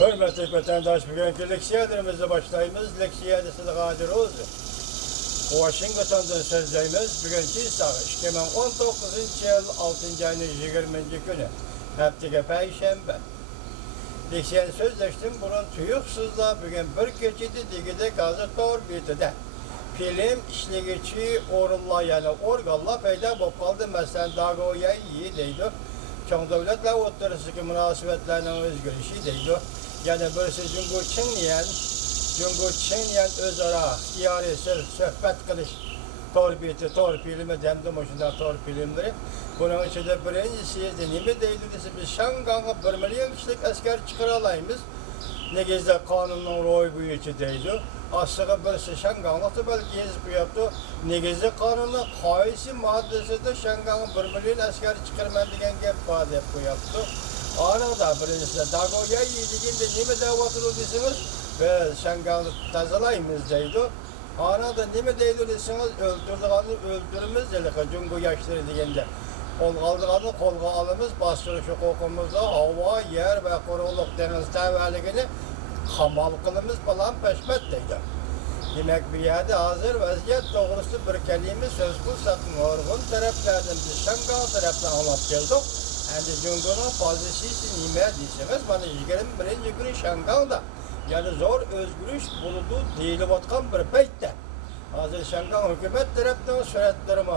Hürmetli vatandaş, bugünkü leksiyalarımızla başlayımız. Leksiyadısı'da Kadir Oğuz. Washington'dan sözleyimiz bugünkü saat 2019 yıl 6. ayının 20. günü. Haftaga Perşembe. Leksiyan sözleştim, bunun tuyuksuzla bugün bir keçidi digide gazete bitide. Film işlegiçi orunla yani organla peyda bop kaldı. Mesela Dagoya iyi deydi. Çoğun devletler oturusundaki münasebetlerinin özgürlüğü deydi. Yani birisi Cungu Çinyen özara iyari sohbet kılış torpilimi demdim hoşunda torpilimleri. Bunun içinde birincisi nemi deyilirse biz Şangang'a 1 milyon kişilik asker çıkaralayımız. Negizde kanunun roy büyücü deydi. Aslında birisi Şangang'da belki yazıp yaptı. Negizde kanunun kaisi maddesi de Şangang'a 1 milyon asker çıkarman degen gep var hep bu yaptı. Anada birincisi Dagoya yediğinde nemi davatını desiniz ve Şangang'ı tazalayımız deydi. Anada nemi deyilirsiniz öldürümüz dedik Cungu yaşları degende. Kolga alımız bastırış hukukumuzda hava, yer ve kuruluk deniz teveligini hamal kılımız falan peşmetteydi. Demek bir yerde hazır vaziyet doğrusu bir kelime söz bulsak orgun taraflardan biz Şangang taraftan alıp geldik. Endi Cungu'nun fazlasıysa nime deyseniz bana 21. günü Şangang'da yani zor özgürlük buludu deyilip atkan bir peytte. Hazır Şangang hükümet tarafından süretlerimi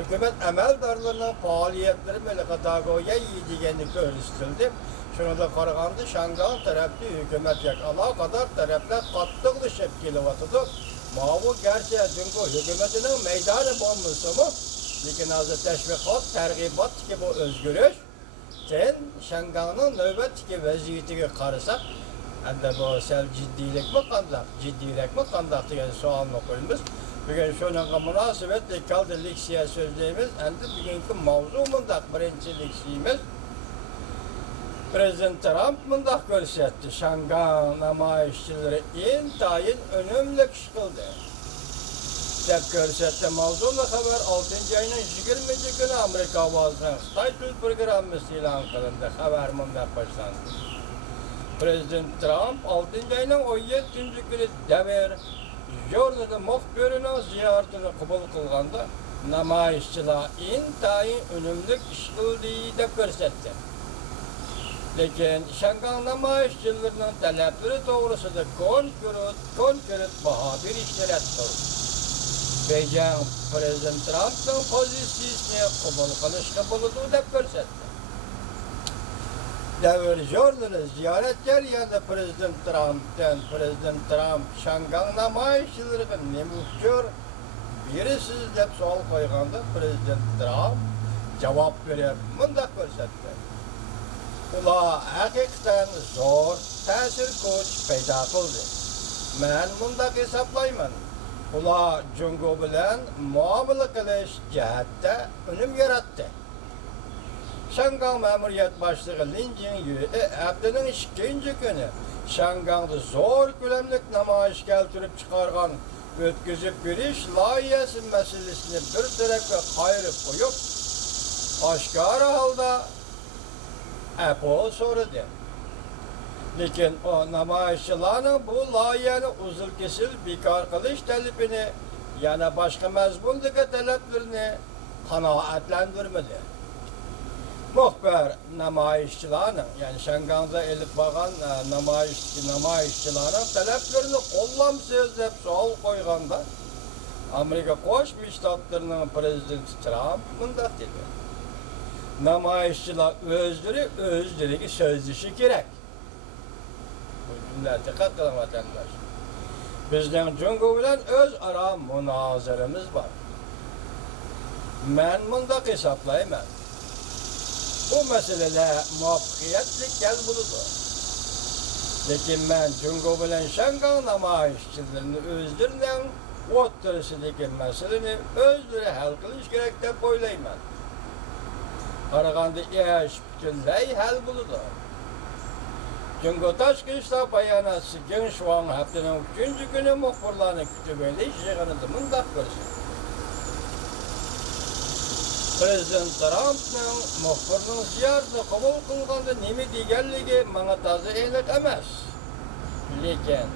hükümet emeldarlarının faaliyetleri böyle Dagoya yediğini görüştürdü. Şunu da Karagandı, Şangang taraflı hükümet yak alakadar taraflar katlıklı şekilde vatıdı. Mavu gerçeğe Cungu hükümetinin meydanı bulması mı? Lakin hazır teşvikat, tergibat ki bu özgürlük. Sen Şangang'ın nöbet ki vaziyetini karısak, hem de bu sel ciddilik mi kandak, ciddilik mi kandak diye sualını koyduğumuz. Bugün şunun münasebetle kaldı leksiya sözlerimiz, hem de bugünkü mavzumunda birinci leksiyimiz. Prezident Trump mındak görsetti, Şangang namayişçileri intayin önemli kış kıldı. Dep görsetti mavzumla haber 6. ayının 20. günü Amerika Avazı'nın Staytül programı ilan kılındı. Haber mındak başlandı. Prezident Trump 6. ayının 17. günü dever Jordan'da muhbirinin ziyaretini kabul kılganda namayişçiler intayin önemli kış kıldığı da görsetti. Lakin Şangang namayişçilerinin talepleri doğrusunda konkret baha bir işler etti. Beijing Prezident Trump'ın pozisyonu kabul kılışkı bulunduğu da görsetti. Devir Jordan'ı ziyaret geliyende Prezident Trump Şangang namayişçilerinin ne muhcur birisiz de sual koyganda Prezident Trump cevap verip mındak görsetti. Ula hakikaten zor tesir güç peyda kıldı. Men mındak hesaplayman. Ula Cungu bilen muamele kılış cihette önüm yarattı. Şangang Memuriyet Başlığı Lin Jingyu haftanın 2. günü Şangang'da zor kölemlik namayış keltirip çıkargan ötküzüp giriş layihesi meselesini bir tarafa kayırıp koyup aşkara halda Apple sorudu. Lakin o namayışçıların bu layiheni uzul kesil bekar kılış talebini yani başka mezbundaki taleplerini kanaatlendirmedi. Muhbir namayışçıların yani Şangang'da elip bakan namayışçıların taleplerini kollam sözlep sual koyganda Amerika Koşmuş Ştatlarının Prezidenti Trump mındak dedi. Namayışçılar özdürü sözleşi gerek. Bu cümle dikkat kılın vatandaş. Bizden Cungu bilen öz ara münazarımız var. Ben mındak hesaplayayım. Bu meseleler muvaffakiyetli gel buludu. Lakin ben Cungu bilen Şangang namayışçılarını özdürülen oturusundaki meseleni özdürü hal kılış gerek de boylayım ben. Karaganda iş bütünley hal buludu. Cungu Taşkışla bayanası gün şu an haftanın 3. günü muhbirlarını kütübeyle işleğini mındak görsün. Prezident Trump'ның muxbirning ziyoratini qabul qilganda nima deganligi menga toza aniq emas. Lekin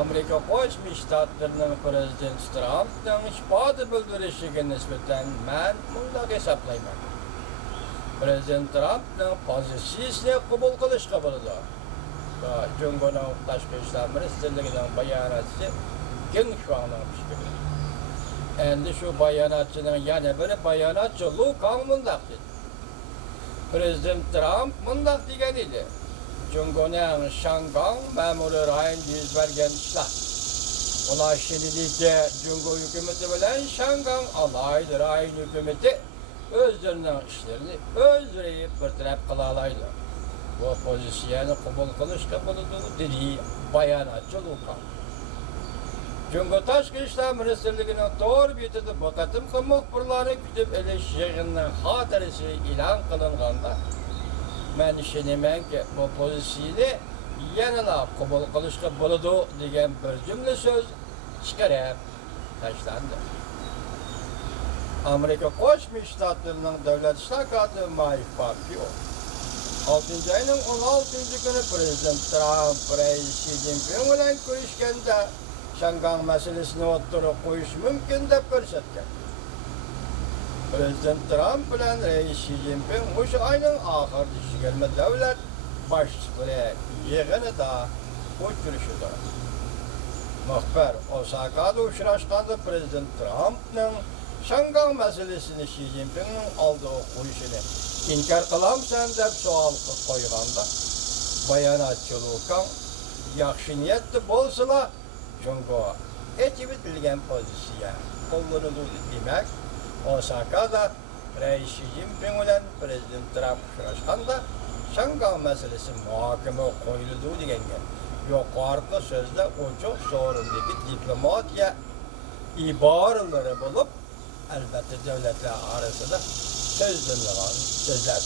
Amerika Qo'shma Shtatlarining prezidenti Trump'ning ifoda bildirishiga nisbatan men bunday hisoblayman. Prezident Trump'ning pozitsiyasini qabul qilishga bo'ladi. Jumhuriyet Tashqi ishlar ministrligining bayonotchisi Geng Shuangning fikri. Endi shu bayonotchining yana bir bayonotchi Lu Kang mundaq dedi. Prezident Trump mundaq degan edi. Jumhuriyetning Shangang ma'muriy rayonida yuz bergan ishlar. Ular shuningdek Jumhuriyet hukumati bilan Shangang alayda rayon hukumati o'zlarining ishlarini o'zlari bartaraf qila oladi. Bu pozitsiyani qabul qilishga bo'ladi dedi bayonotchi Lu Kang. Cumhuriyet Tashqi ishlar ministrligining to'g'ri betida bu qatimqi muxbirlarni kutib olish yig'inining xotirasi e'lon qilinganda men ishonamanki bu pozitsiyani yanada qabul qilishga bo'ladi degan bir jumla so'z chiqarib tashlandi. Amerika Qo'shma Shtatlarining davlat ishlar kotibi Mike Pompeo 6-oyning 16 kuni Prezident Trump Rais Xi Jinping bilan ko'rishganda Shangang masalasini o'rtaga qo'yish mumkin deb ko'rsatgan. Prezident Trump bilan Rais Xi Jinping o'sha oyning oxirida 20 davlat boshliqlari yig'inida uchrashdi. Muxbir Osakada uchrashganda Prezident Trumpning Shangang masalasini Xi Jinpingning oldiga qo'yishini inkor qilamsan deb savol qo'yganda bayonotchi Lu Kang yaxshi niyatli bo'lsa Jungo hechbir bilgan pozitsiya qo'llanildi demak, Osakada Rais Xi Jinping bilan Prezident Trump uchrashganda Shangang masalasi muhokama qo'yildi degan gap. Yuqorqi so'zda ochiq so'rindagi diplomatiya iboralari bo'lib, albatta davlatlar orasida so'zlangan so'zlar.